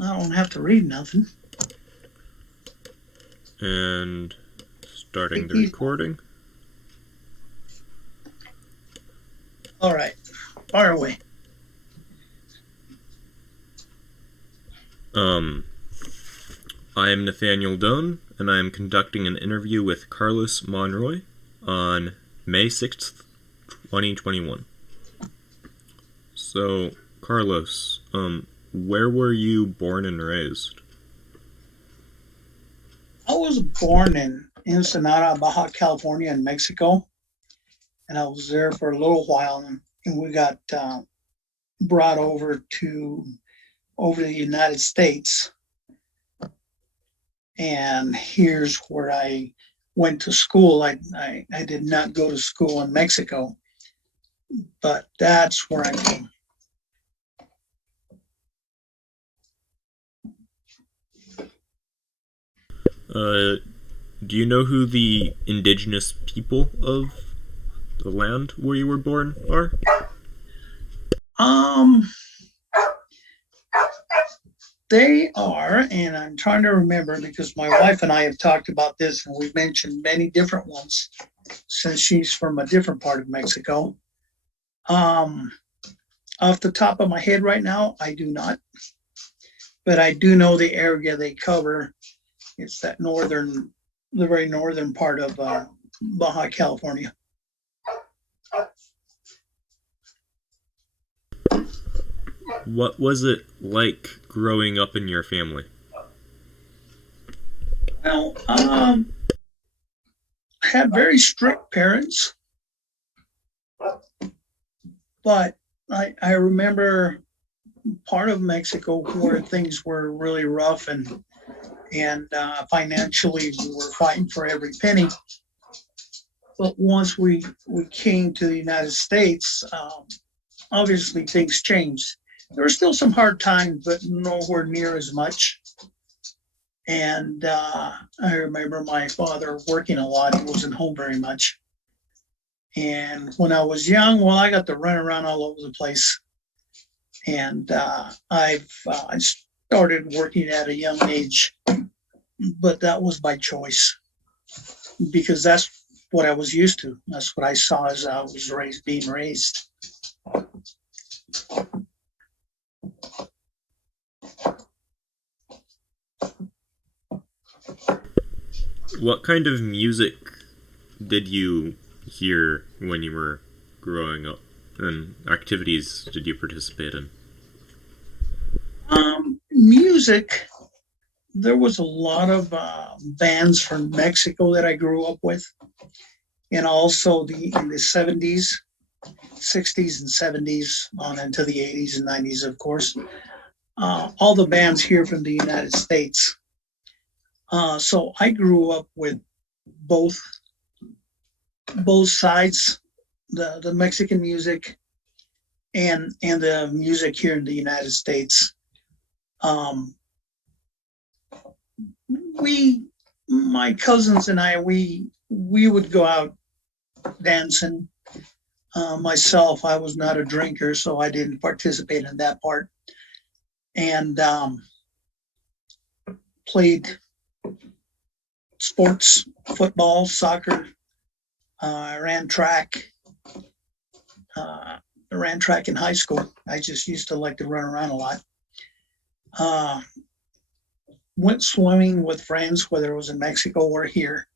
I don't have to read nothing. And starting Take the these off. recording. All right. Fire away. Um, I am Nathaniel Doan, and I am conducting an interview with Carlos Monroy on May 6th, 2021. So, Carlos, where were you born and raised? I was born in Ensenada, Baja California, in Mexico, and I was there for a little while, and we got brought over the United States. And here's where I went to school. I did not go to school in Mexico, but that's where I'm from. Uh, do you know who the indigenous people of the land where you were born are? Um, they are, and I'm trying to remember because my wife and I have talked about this, and we've mentioned many different ones since she's from a different part of Mexico. Um, Off the top of my head right now, I do not, but I do know the area they cover. It's the very northern part of Baja California. What was it like growing up in your family? Well, had very strict parents, but I remember part of Mexico where things were really rough and financially we were fighting for every penny. But once we came to the United States, obviously things changed. There were still some hard times, but nowhere near as much. And I remember my father working a lot. He wasn't home very much. And when I was young, well, I got to run around all over the place. And I started working at a young age, but that was by choice because that's what I was used to. That's what I saw as I was being raised. What kind of music did you hear when you were growing up? And activities did you participate in? Music, there was a lot of bands from Mexico that I grew up with, and also in the 70s, 60s, and 70s, on into the 80s and 90s, of course. All the bands here from the United States. So I grew up with both both sides, the Mexican music and the music here in the United States. Um, we, my cousins and I, we would go out dancing. Myself, I was not a drinker, so I didn't participate in that part. And played sports, football, soccer. I ran track. I ran track in high school. I just used to like to run around a lot. Uh, Went swimming with friends, whether it was in Mexico or here.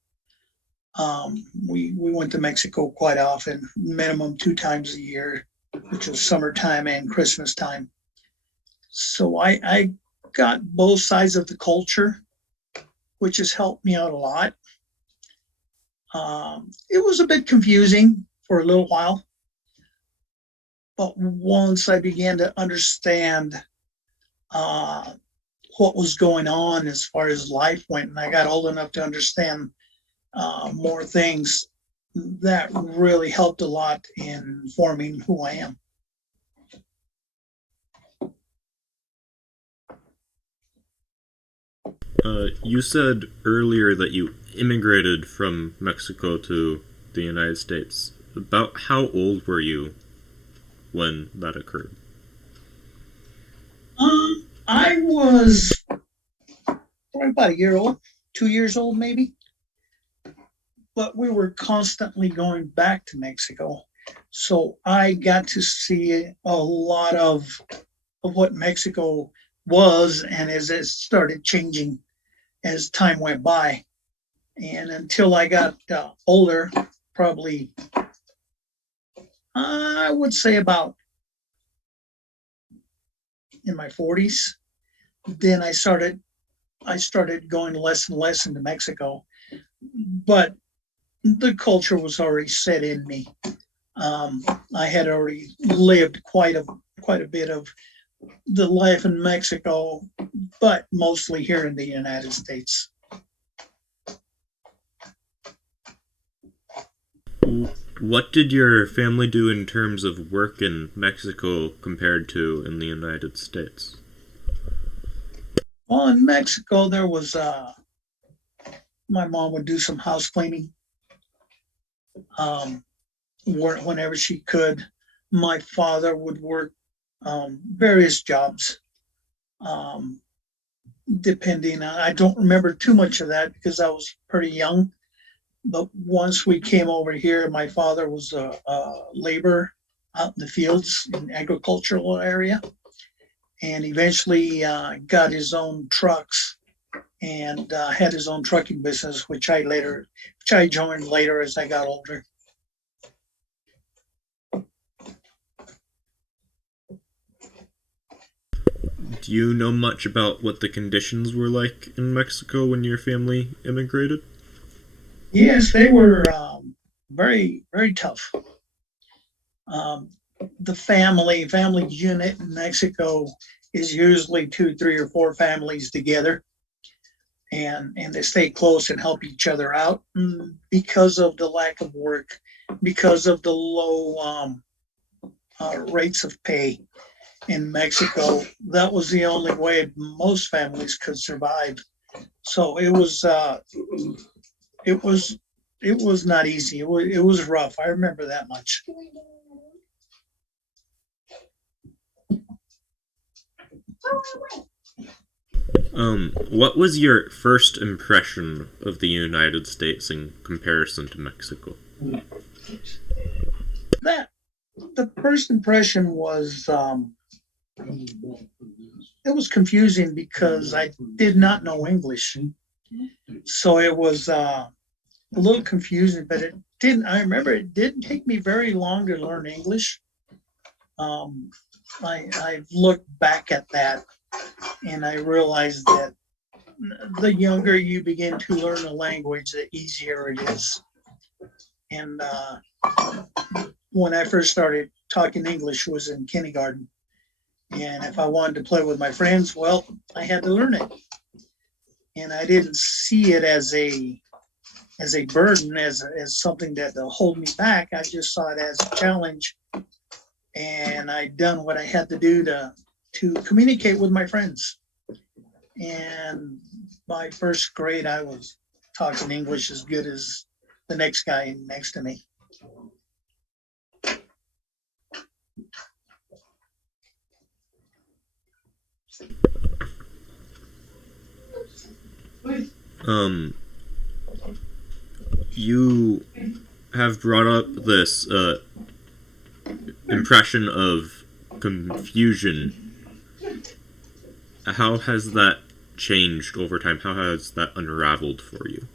We went to Mexico quite often, minimum 2 times a year, which was summertime and Christmas time. So I got both sides of the culture, which has helped me out a lot. It was a bit confusing for a little while, but once I began to understand uh, what was going on as far as life went, and I got old enough to understand more things, that really helped a lot in forming who I am. You said earlier that you immigrated from Mexico to the United States. About how old were you when that occurred? I was probably about a year old, 2 years old maybe. But we were constantly going back to Mexico. So I got to see a lot of what Mexico was and as it started changing as time went by. And until I got older, probably I would say about in my 40s, then I started going less and less into Mexico. But the culture was already set in me. Um, I had already lived quite a bit of the life in Mexico, but mostly here in the United States. What did your family do in terms of work in Mexico compared to in the United States? Well, in Mexico, there was my mom would do some house cleaning um, whenever she could. My father would work various jobs, um, depending on. I don't remember too much of that because I was pretty young. But once we came over here, my father was a laborer out in the fields in agricultural area, and eventually got his own trucks and had his own trucking business, which I joined later as I got older. Do you know much about what the conditions were like in Mexico when your family immigrated? Yes, they were very, very tough. Um, the family unit in Mexico is usually two, three, or four families together, and they stay close and help each other out. Because of the lack of work, because of the low rates of pay in Mexico, that was the only way most families could survive. So it was it was not easy. It was rough. I remember that much. What was your first impression of the United States in comparison to Mexico? That the first impression was it was confusing because I did not know English, so it was a little confusing. But it didn't. I remember it didn't take me very long to learn English. Um, I looked back at that and I realized that the younger you begin to learn a language, the easier it is. And when I first started talking English was in kindergarten. And if I wanted to play with my friends, well, I had to learn it. And I didn't see it as a burden, as something that will hold me back. I just saw it as a challenge. And I done what I had to do to communicate with my friends. And by first grade, I was talking English as good as the next guy next to me. Um, you have brought up this impression of confusion. How has that changed over time? How has that unraveled for you?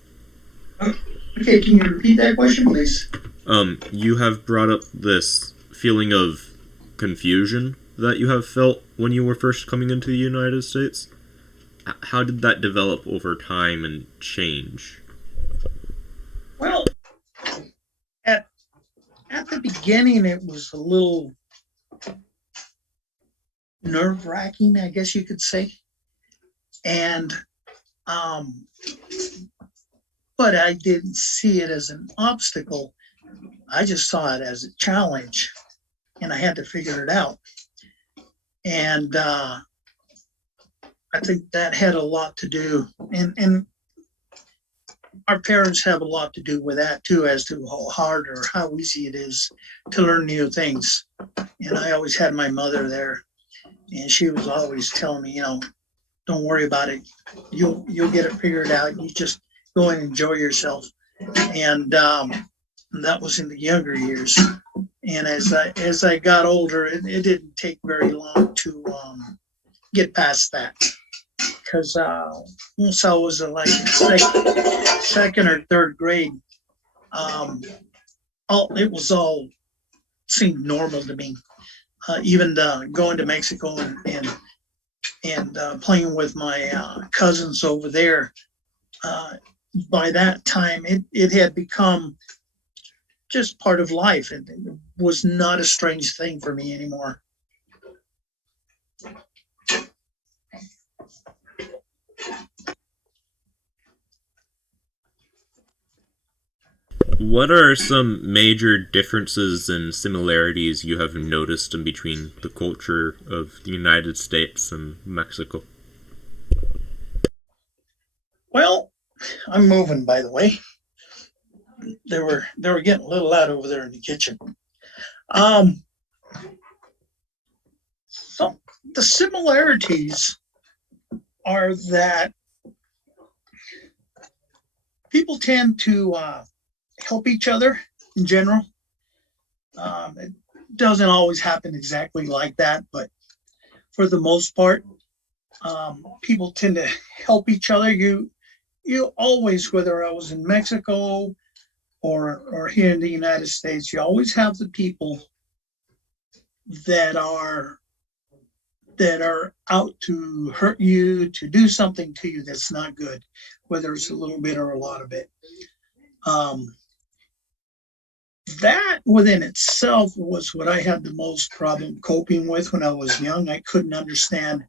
Okay, can you repeat that question, please? You have brought up this feeling of confusion that you have felt when you were first coming into the United States. How did that develop over time and change? Well, at at the beginning, it was a little nerve wracking, I guess you could say, and um, but I didn't see it as an obstacle. I just saw it as a challenge, and I had to figure it out. And I think that had a lot to do, and our parents have a lot to do with that too, as to how hard or how easy it is to learn new things. And I always had my mother there, and she was always telling me, Don't worry about it. You'll get it figured out. You just go and enjoy yourself. And that was in the younger years. And as I got older, it didn't take very long to get past that because once I was like second or third grade, um, it was all seemed normal to me. Even going to Mexico and playing with my cousins over there. Uh, by that time, it had become just part of life. It was not a strange thing for me anymore. What are some major differences and similarities you have noticed in between the culture of the United States and Mexico? Well, I'm moving, by the way. They were getting a little loud over there in the kitchen. Um, so the similarities are that people tend to help each other in general. It doesn't always happen exactly like that, but for the most part, people tend to help each other. You always, whether I was in Mexico or here in the United States, you always have the people that are that are out to hurt you, to do something to you that's not good, whether it's a little bit or a lot of it. Um, that within itself was what I had the most problem coping with when I was young. I couldn't understand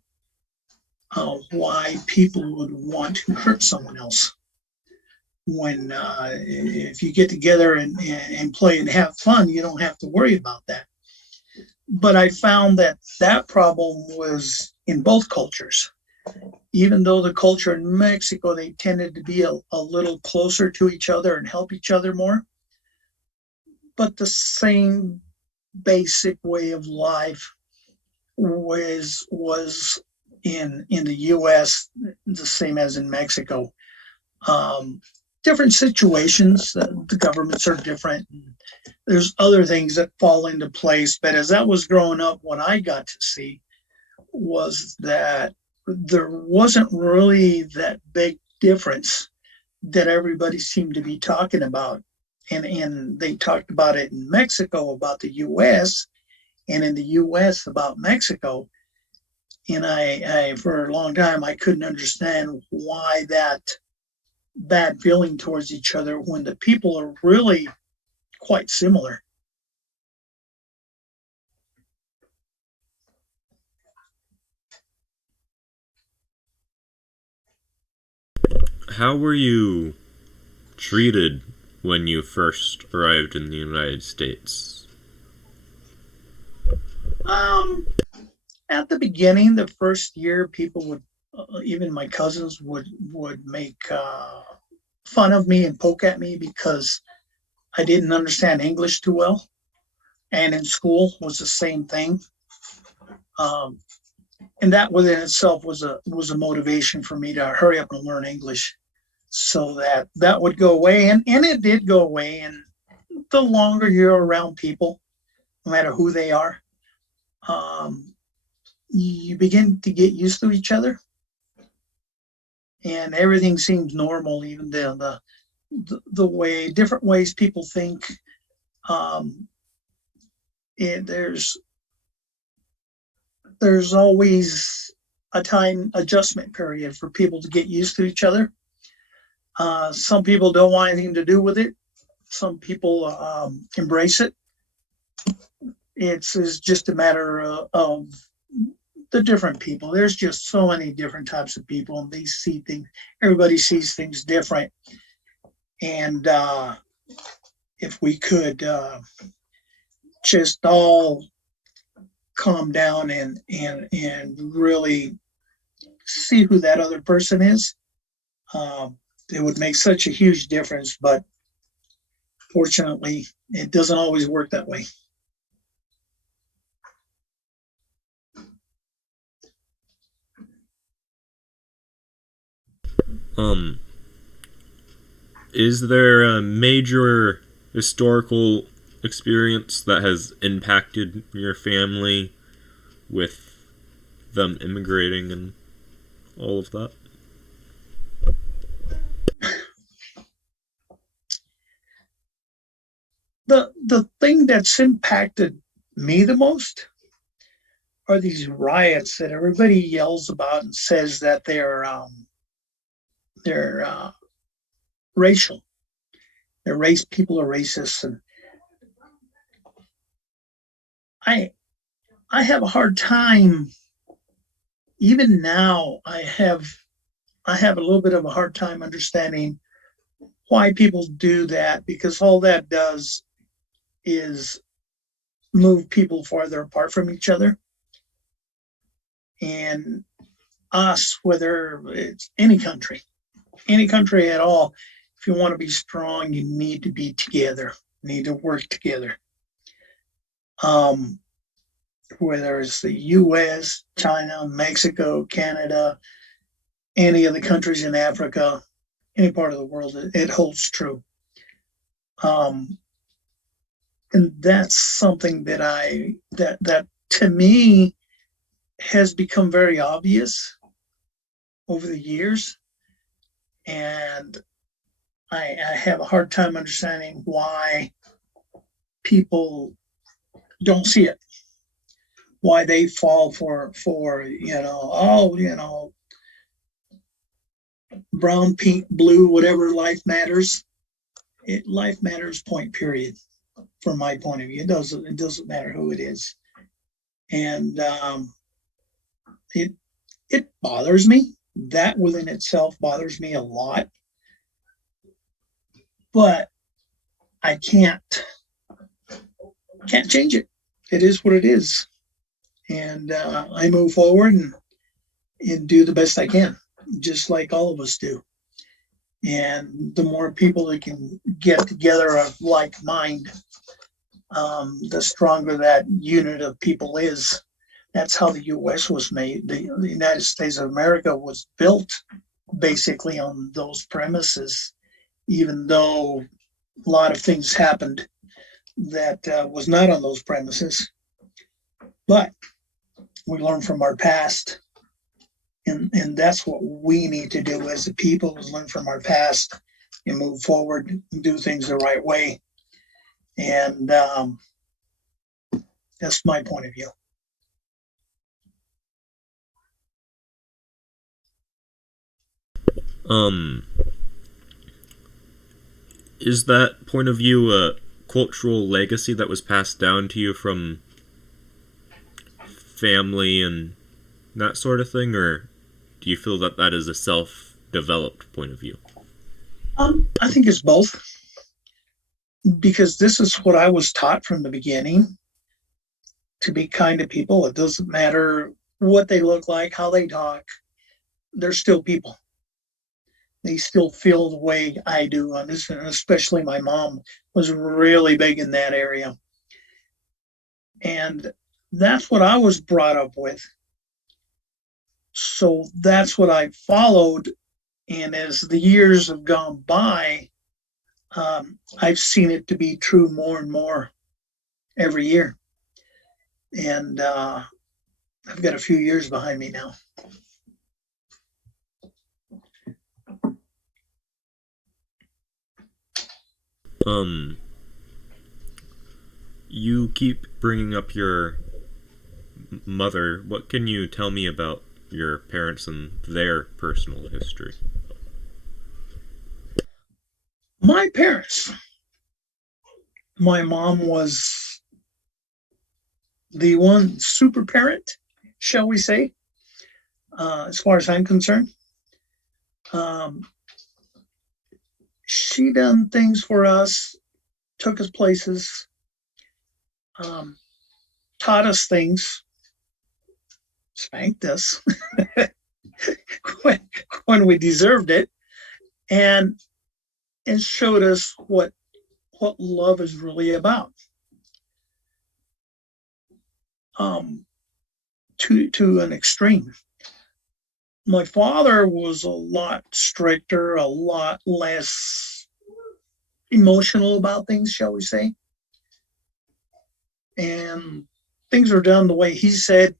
why people would want to hurt someone else. When if you get together and play and have fun, you don't have to worry about that. But I found that that problem was in both cultures. Even though the culture in Mexico, they tended to be a little closer to each other and help each other more. But the same basic way of life was in the U.S. the same as in Mexico. Um, Different situations, the governments are different. There's other things that fall into place. But as I was growing up, what I got to see was that there wasn't really that big difference that everybody seemed to be talking about. And they talked about it in Mexico about the US and in the US about Mexico. And I for a long time I couldn't understand why that bad feeling towards each other when the people are really quite similar. How were you treated when you first arrived in the United States? Um, at the beginning, the first year, people would, even my cousins would make fun of me and poke at me because I didn't understand English too well, and in school was the same thing. Um, and that within itself was a motivation for me to hurry up and learn English, so that that would go away, and it did go away. And the longer you're around people, no matter who they are, um, you begin to get used to each other, and everything seems normal, even the way different ways people think. Um, and there's always a time adjustment period for people to get used to each other. Some people don't want anything to do with it. Some people embrace it. It's just a matter of the different people. There's just so many different types of people, and they see things. Everybody sees things different. And if we could just all calm down and really see who that other person is, it would make such a huge difference. But fortunately, it doesn't always work that way. Um, is there a major historical experience that has impacted your family with them immigrating and all of that? The thing that's impacted me the most are these riots that everybody yells about and says that they're racial. They're race people are racist, and I I have a hard time. Even now, I have a little bit of a hard time understanding why people do that, because all that does is move people farther apart from each other. And us, whether it's any country at all, if you want to be strong, you need to be together, need to work together. Um, whether it's the US, China, Mexico, Canada, any of the countries in Africa, any part of the world, it holds true. Um, and that's something that to me has become very obvious over the years, and I have a hard time understanding why people don't see it, why they fall for brown, pink, blue, whatever. Life matters. Point period. From my point of view, it doesn't matter who it is, and it it bothers me. That within itself bothers me a lot, but I can't change it. It is what it is, and I move forward and do the best I can, just like all of us do. And the more people that can get together of like mind, the stronger that unit of people is. That's how the U.S. was made. The United States of America was built basically on those premises, even though a lot of things happened that was not on those premises. But we learn from our past, and that's what we need to do as a people, is learn from our past and move forward and do things the right way. And that's my point of view. Um, is that point of view a cultural legacy that was passed down to you from family and that sort of thing, or do you feel that that is a self-developed point of view? I think it's both, because this is what I was taught from the beginning, to be kind to people. It doesn't matter what they look like, how they talk, they're still people. They still feel the way I do on this, and especially my mom was really big in that area. And that's what I was brought up with. So that's what I followed. And as the years have gone by, I've seen it to be true more and more every year. And I've got a few years behind me now. Um, you keep bringing up your mother. What can you tell me about your parents and their personal history? My parents, my mom was the one super parent, shall we say, as far as I'm concerned. Um, she done things for us, took us places, um, taught us things, spanked us when, when we deserved it, and and showed us what love is really about. To an extreme. My father was a lot stricter, a lot less emotional about things, shall we say. And things were done the way he said,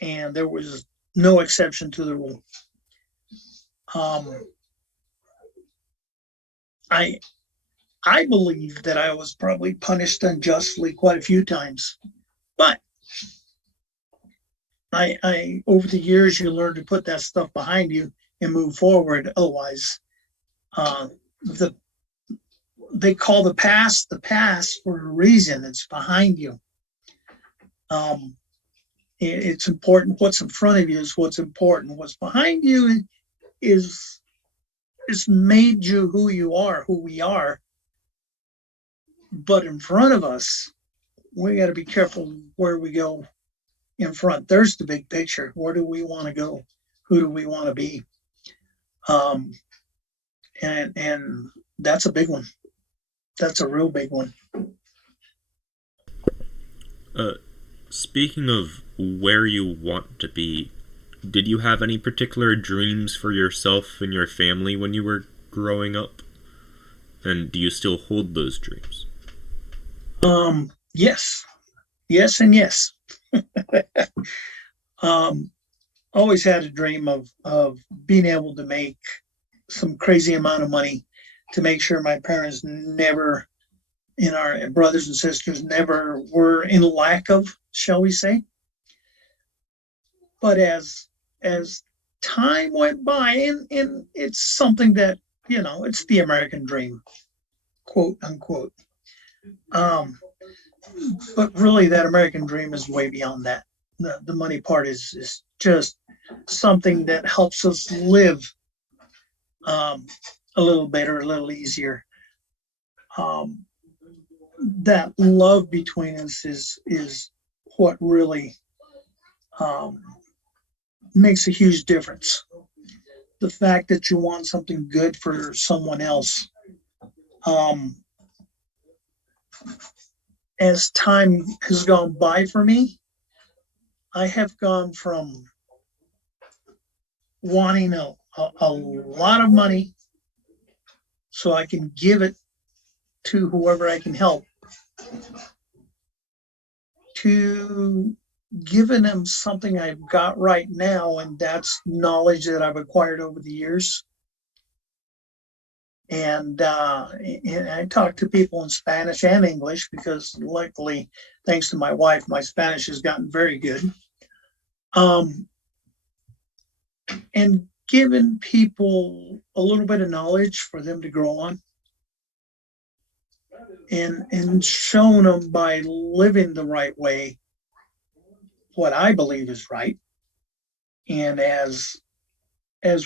and there was no exception to the rule. Um, I I believe that I was probably punished unjustly quite a few times, but I over the years you learn to put that stuff behind you and move forward. Otherwise, uh, the they call the past for a reason. It's behind you. Um, it's important. What's in front of you is what's important. What's behind you is is made you who you are, who we are. But in front of us, we got to be careful where we go in front. There's the big picture. Where do we want to go? Who do we want to be? Um, and that's a big one. That's a real big one. Uh, Speaking of where you want to be, did you have any particular dreams for yourself and your family when you were growing up? And do you still hold those dreams? Yes, yes, and yes. um, Always had a dream of being able to make some crazy amount of money to make sure my parents never, and our brothers and sisters never were in lack of, shall we say. But as time went by, and it's something that, it's the American dream, quote unquote. Um, but really, that American dream is way beyond that. The money part is just something that helps us live um, a little better, a little easier. Um, that love between us is what really um, makes a huge difference. The fact that you want something good for someone else. Um, as time has gone by for me, I have gone from wanting a lot of money so I can give it to whoever I can help to giving them something I've got right now, and that's knowledge that I've acquired over the years. And I talk to people in Spanish and English because, luckily, thanks to my wife, my Spanish has gotten very good. Um, and giving people a little bit of knowledge for them to grow on, and showing them by living the right way what I believe is right. And as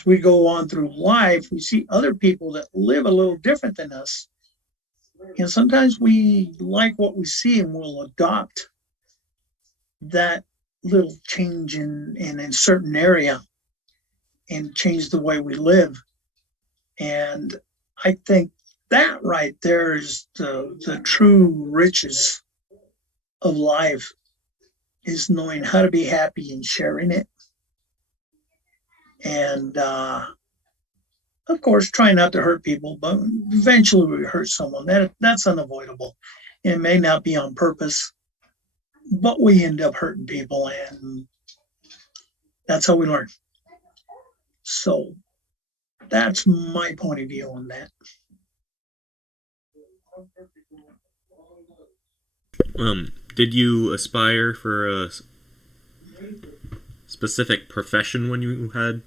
we go on through life, we see other people that live a little different than us. And sometimes we like what we see and we'll adopt that little change in a certain area and change the way we live. And I think that right there is the true riches of life, is knowing how to be happy and sharing it. And of course, try not to hurt people, but eventually we hurt someone. That's unavoidable. It may not be on purpose, but we end up hurting people, and that's how we learn. So that's my point of view on that. Did you aspire for a specific profession when you had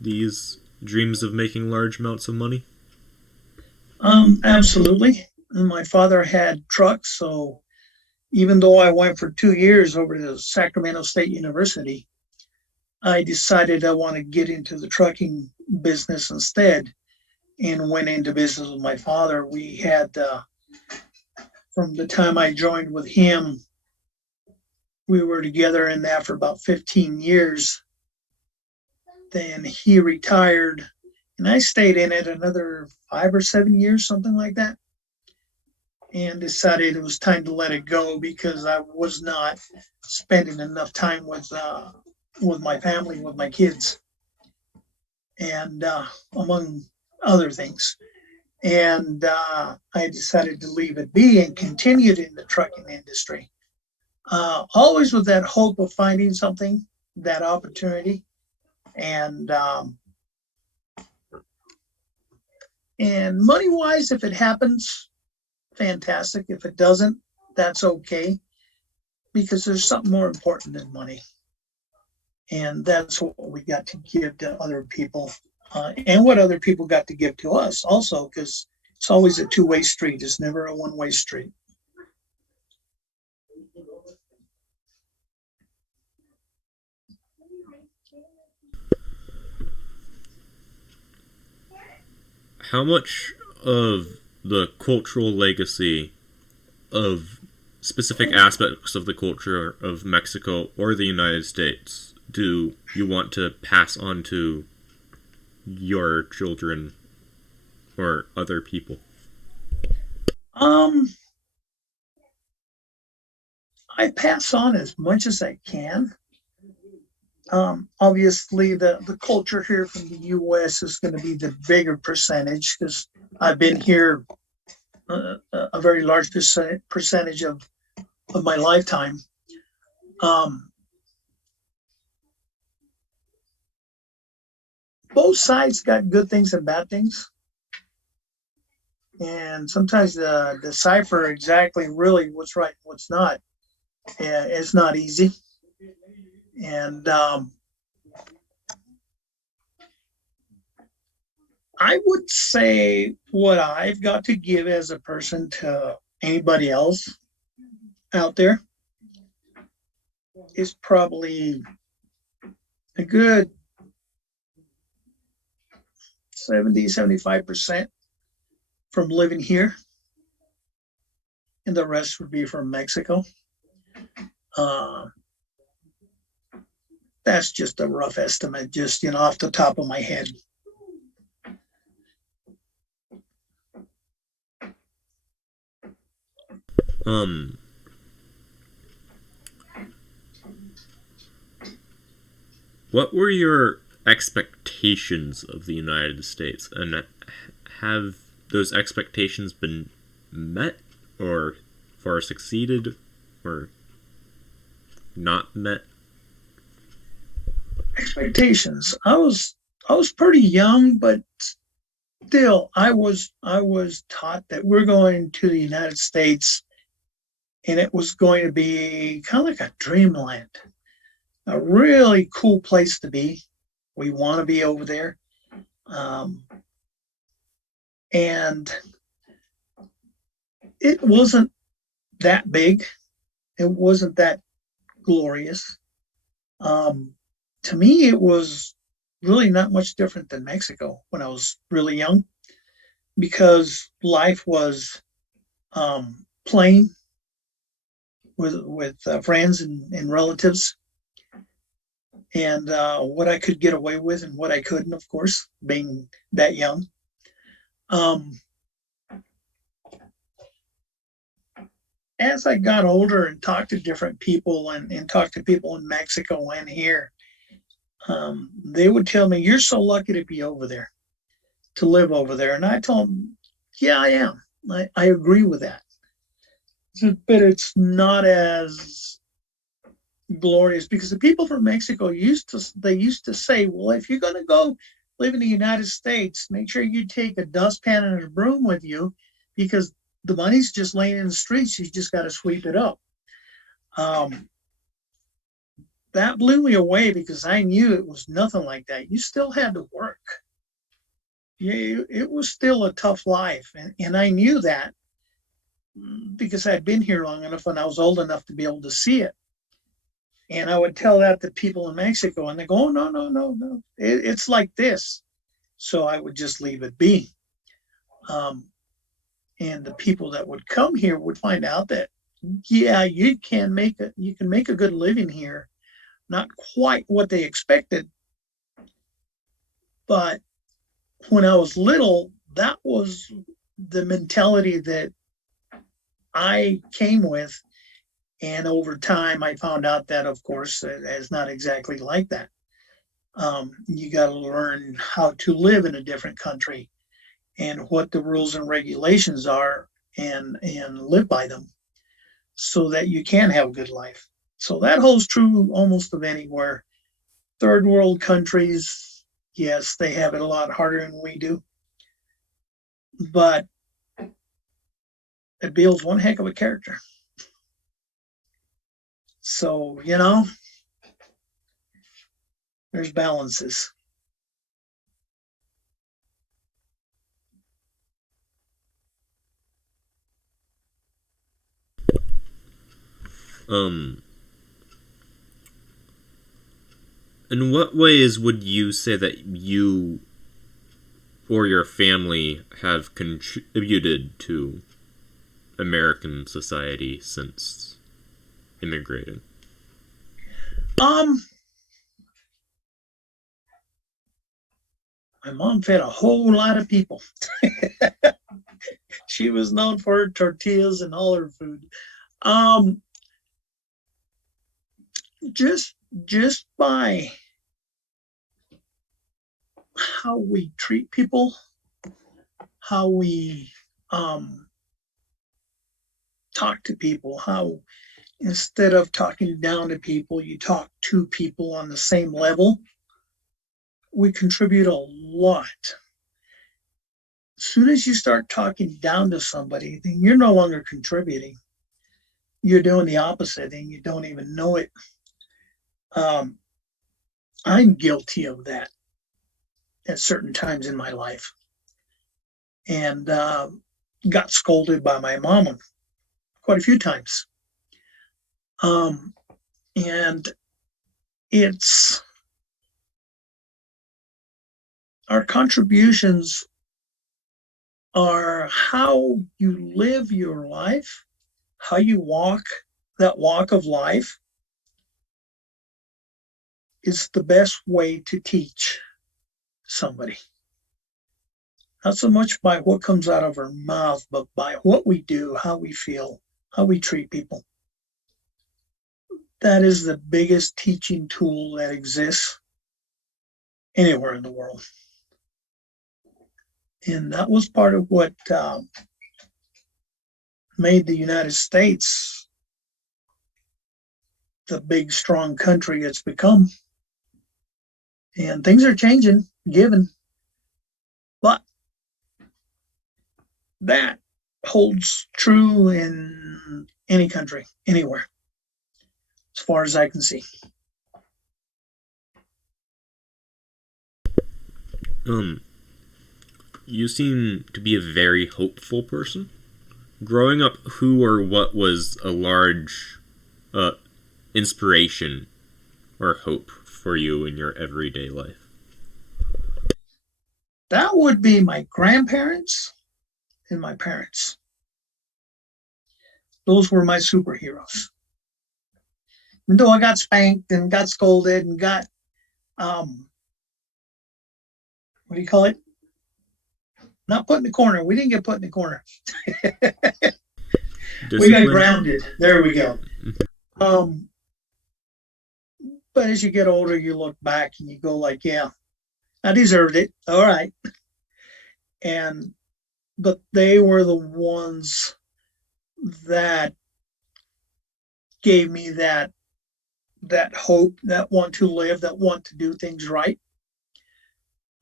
these dreams of making large amounts of money? Absolutely. My father had trucks, so even though I went for 2 years over to Sacramento State University, I decided I want to get into the trucking business instead, and went into business with my father. We had, from the time I joined with him, we were together in that for about 15 years. Then he retired, and I stayed in it another 5 or 7 years, something like that, and decided it was time to let it go because I was not spending enough time with with my family, with my kids, and among other things. And I decided to leave it be and continued in the trucking industry. Always with that hope of finding something, that opportunity, and and money wise, if it happens, fantastic. If it doesn't, that's okay because there's something more important than money, and that's what we got to give to other people, and what other people got to give to us also, because it's always a two-way street. It's never a one-way street. How much of the cultural legacy of specific aspects of the culture of Mexico or the United States do you want to pass on to your children or other people? Um, I pass on as much as I can. Obviously, the culture here from the U.S. is going to be the bigger percentage because I've been here a very large percentage of my lifetime. Um, both sides got good things and bad things, and sometimes the decipher exactly really what's right and what's not. It's not easy, and I would say what I've got to give as a person to anybody else out there is probably a good 70-75% from living here, and the rest would be from Mexico. Uh, that's just a rough estimate, just off the top of my head. Um, what were your expectations of the United States, and have those expectations been met, or far succeeded, or not met? Expectations. I was pretty young, but still, I was taught that we're going to the United States, and it was going to be kind of like a dreamland, a really cool place to be. We want to be over there. Um, and it wasn't that big. It wasn't that glorious. Um, to me, it was really not much different than Mexico when I was really young because life was playing with friends and relatives, and what I could get away with and what I couldn't, of course, being that young. Um, as I got older and talked to different people and talked to people in Mexico and here, they would tell me, "You're so lucky to be over there, to live over there." And I told them, "Yeah, I am. I agree with that. But it's not as glorious because the people from Mexico used to say, well, if you're going to go live in the United States, make sure you take a dustpan and a broom with you because the money's just laying in the streets. You just got to sweep it up." Um, that blew me away because I knew it was nothing like that. You still had to work. Yeah, it was still a tough life, and I knew that because I'd been here long enough and I was old enough to be able to see it. And I would tell that to people in Mexico, and they go, "Oh, no, no, no, no. It's like this." So I would just leave it be. Um, and the people that would come here would find out that, yeah, you can make a good living here. Not quite what they expected, but when I was little, that was the mentality that I came with, And over time, I found out that, of course, it's not exactly like that. You got to learn how to live in a different country and what the rules and regulations are, and live by them so that you can have a good life. So that holds true almost of anywhere. Third world countries, yes, they have it a lot harder than we do, but it builds one heck of a character. So, there's balances. Um, in what ways would you say that you or your family have contributed to American society since immigrating? Um, my mom fed a whole lot of people. She was known for her tortillas and all her food. Um, just just by how we treat people, how we talk to people, how instead of talking down to people, you talk to people on the same level. We contribute a lot. As soon as you start talking down to somebody, then you're no longer contributing. You're doing the opposite and you don't even know it. Um, I'm guilty of that at certain times in my life, and got scolded by my mom quite a few times. Um, and it's our contributions are how you live your life, how you walk that walk of life is the best way to teach somebody. Not so much by what comes out of our mouth, but by what we do, how we feel, how we treat people. That is the biggest teaching tool that exists anywhere in the world. And that was part of what made the United States the big, strong country it's become. And things are changing, given, but that holds true in any country, anywhere, as far as I can see. Um, you seem to be a very hopeful person. Growing up, who or what was a large uh, inspiration or hope for you in your everyday life? That would be my grandparents and my parents. Those were my superheroes. Even though I got spanked and got scolded and got, what do you call it? Not put in the corner. We didn't get put in the corner. We got grounded. There we go. Um, but as you get older, you look back and you go like, yeah, I deserved it. All right. And but they were the ones that gave me that hope, that want to live, that want to do things right.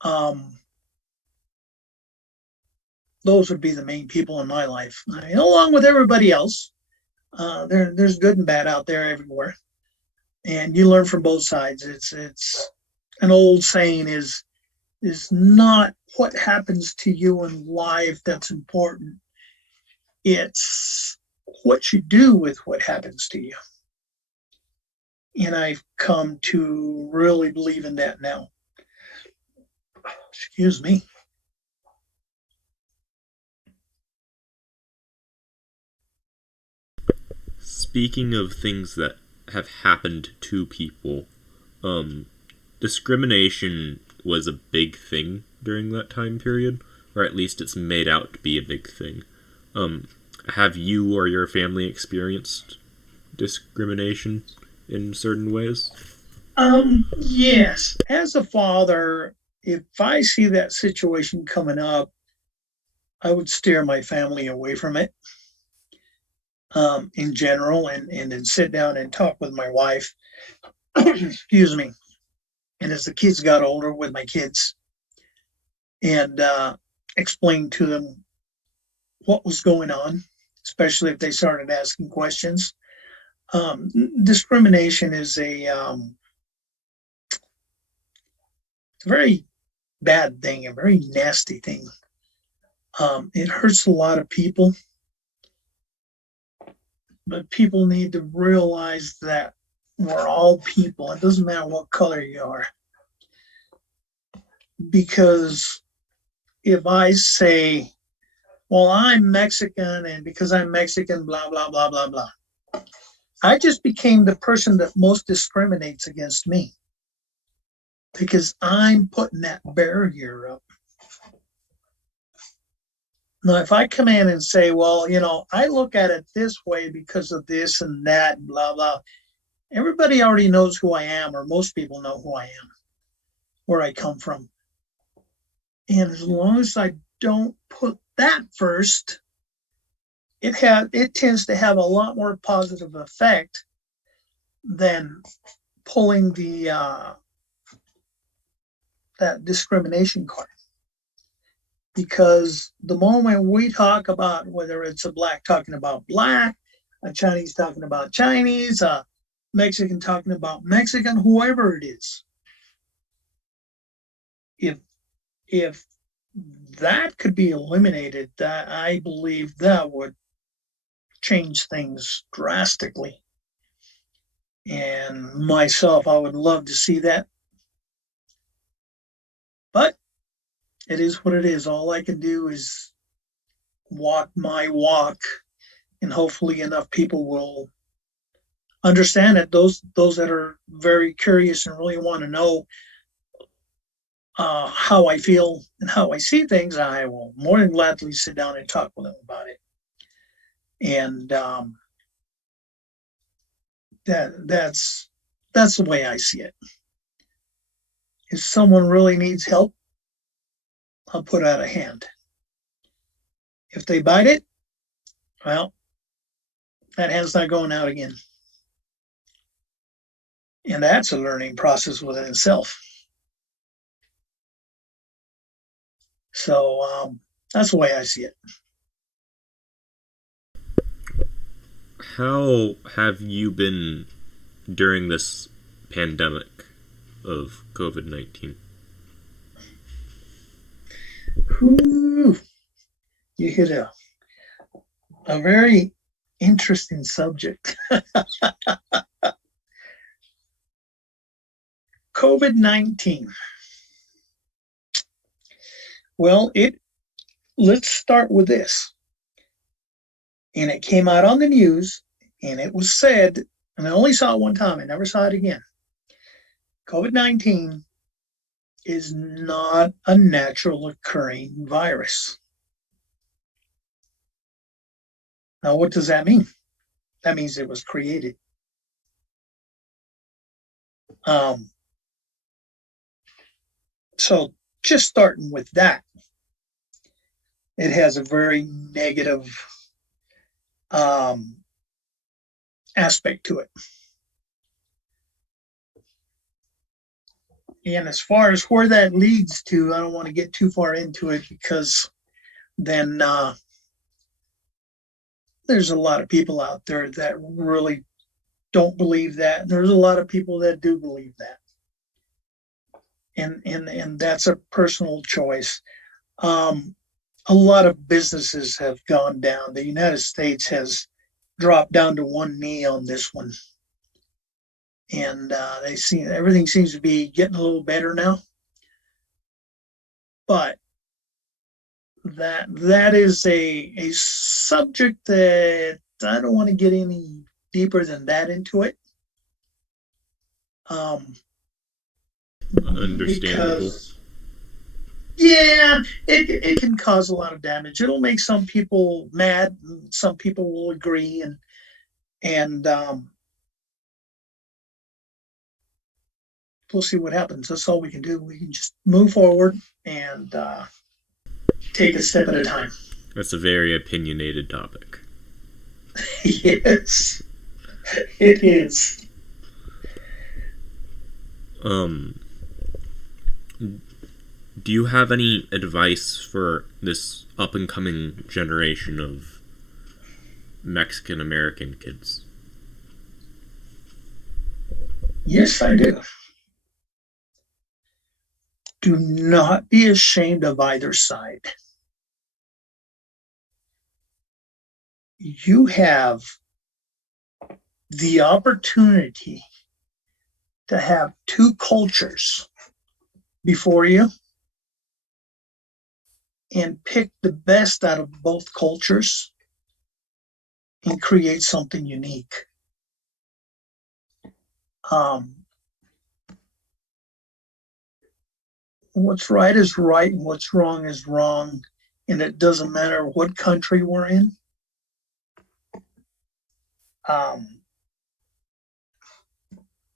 Um, those would be the main people in my life, along with everybody else. There's good and bad out there everywhere, and you learn from both sides. It's an old saying is not what happens to you in life that's important. It's what you do with what happens to you. And I've come to really believe in that now. Excuse me. Speaking of things that have happened to people, discrimination was a big thing during that time period, or at least it's made out to be a big thing. Have you or your family experienced discrimination in certain ways? Yes. As a father, if I see that situation coming up, I would steer my family away from it, in general, and then sit down and talk with my wife. Excuse me. And as the kids got older with my kids, and explain to them what was going on, especially if they started asking questions. Um, Discrimination is a very bad thing, a very nasty thing. It hurts a lot of people, but people need to realize that we're all people. It doesn't matter what color you are. Because if I say, well, I'm Mexican, and because I'm Mexican, blah, blah, blah, blah, blah, I just became the person that most discriminates against me because I'm putting that barrier up. Now, if I come in and say, well, I look at it this way because of this and that, blah, blah, everybody already knows who I am, or most people know who I am, where I come from. And as long as I don't put that first, it tends to have a lot more positive effect than pulling the that discrimination card. Because the moment we talk about whether it's a black talking about black, a Chinese talking about Chinese, a Mexican talking about Mexican, whoever it is, if if that could be eliminated, I believe that would change things drastically. And myself, I would love to see that, but it is what it is. All I can do is walk my walk, and hopefully enough people will understand it. Those that are very curious and really want to know how I feel and how I see things, I will more than gladly sit down and talk with them about it. And that's the way I see it. If someone really needs help, I'll put out a hand. If they bite it, well, that hand's not going out again. And that's a learning process within itself. So that's the way I see it. How have you been during this pandemic of COVID-19? Whew, you hit a very interesting subject. COVID-19. Well, let's start with this. And it came out on the news, and it was said, and I only saw it one time, I never saw it again. COVID-19 is not a natural occurring virus. Now, what does that mean? That means it was created. So just starting with that, it has a very negative aspect to it. And as far as where that leads to, I don't want to get too far into it because then there's a lot of people out there that really don't believe that. There's a lot of people that do believe that. And that's a personal choice. A lot of businesses have gone down. The United States has dropped down to one knee on this one. And everything seems to be getting a little better now. But that is a subject that I don't want to get any deeper than that into it. Understandable. Because yeah, it can cause a lot of damage. It'll make some people mad. Some people will agree, And we'll see what happens. That's all we can do. We can just move forward and take a step at a time. That's a very opinionated topic. Yes, it is. Um, do you have any advice for this up and coming generation of Mexican American kids? Yes, I do. Do not be ashamed of either side. You have the opportunity to have two cultures before you and pick the best out of both cultures and create something unique. What's right is right and what's wrong is wrong. And it doesn't matter what country we're in.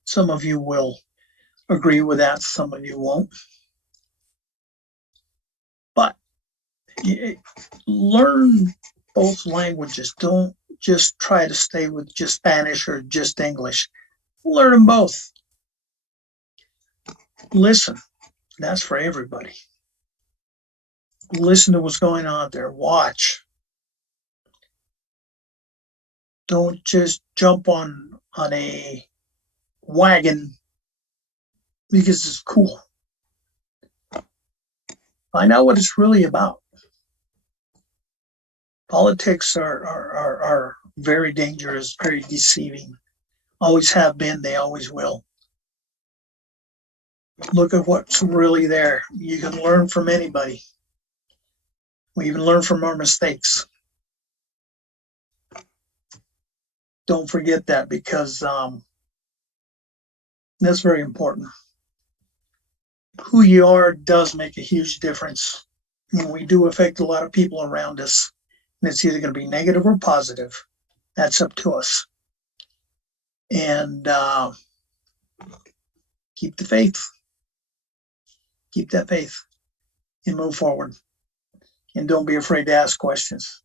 Some of you will agree with that, some of you won't. But learn both languages. Don't just try to stay with just Spanish or just English. Learn them both. Listen. That's for everybody. Listen to what's going on there. Watch. Don't just jump on a wagon because it's cool. Find out what it's really about. Politics are very dangerous, very deceiving. Always have been, they always will. Look at what's really there. You can learn from anybody. We even learn from our mistakes. Don't forget that because that's very important. Who you are does make a huge difference. And we do affect a lot of people around us. And it's either going to be negative or positive. That's up to us. And keep the faith. Keep that faith and move forward. And don't be afraid to ask questions.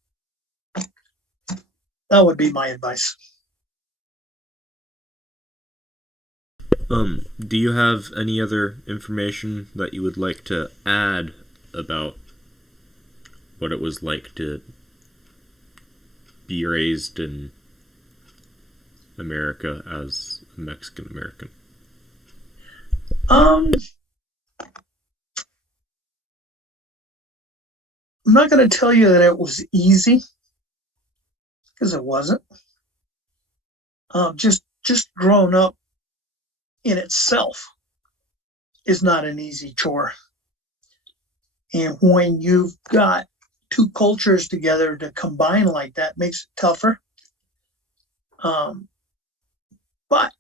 That would be my advice. Do you have any other information that you would like to add about what it was like to be raised in America as a Mexican American? I'm not going to tell you that it was easy because it wasn't. Just growing up in itself is not an easy chore. And when you've got two cultures together to combine like that makes it tougher. But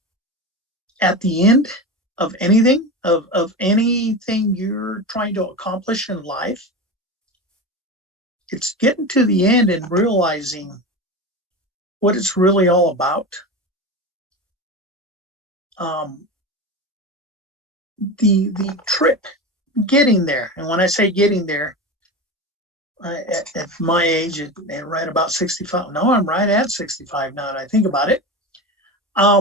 at the end of anything, of anything you're trying to accomplish in life, it's getting to the end and realizing what it's really all about. The trip, getting there, and when I say getting there, at my age, at right about 65. No, I'm right at 65 now that I think about it. I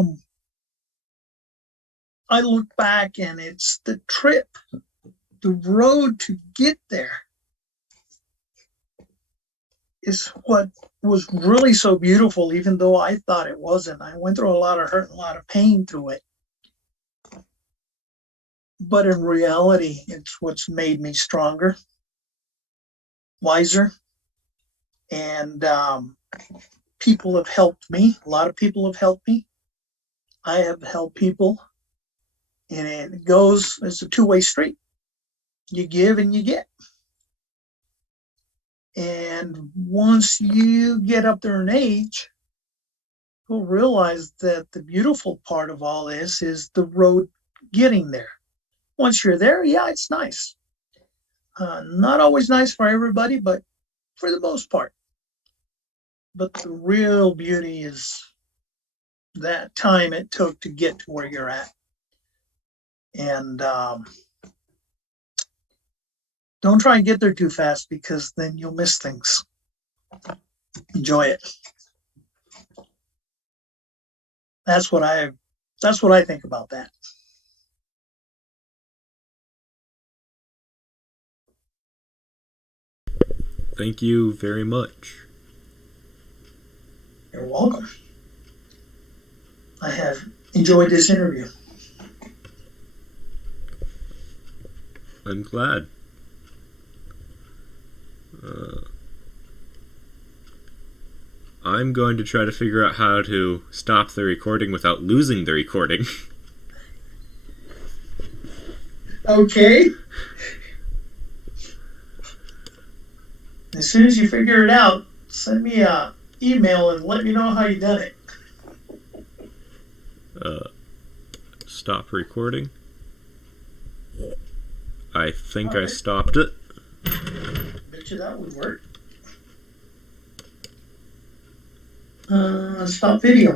look back and it's the trip, the road to get there is what was really so beautiful, even though I thought it wasn't. I went through a lot of hurt and a lot of pain through it. But in reality, it's what's made me stronger, wiser, and people have helped me. A lot of people have helped me. I have helped people, and it's a two-way street. You give and you get. And once you get up there in age, you'll realize that the beautiful part of all this is the road getting there. Once you're there, yeah, it's nice. Not always nice for everybody, but for the most part. But the real beauty is that time it took to get to where you're at. And don't try and get there too fast, because then you'll miss things. Enjoy it. That's what I think about that. Thank you very much. You're welcome. I have enjoyed this interview. I'm glad. I'm going to try to figure out how to stop the recording without losing the recording. Okay. As soon as you figure it out, send me a email and let me know how you done it. Stop recording. I think I stopped it. Bet you that would work. Stop video.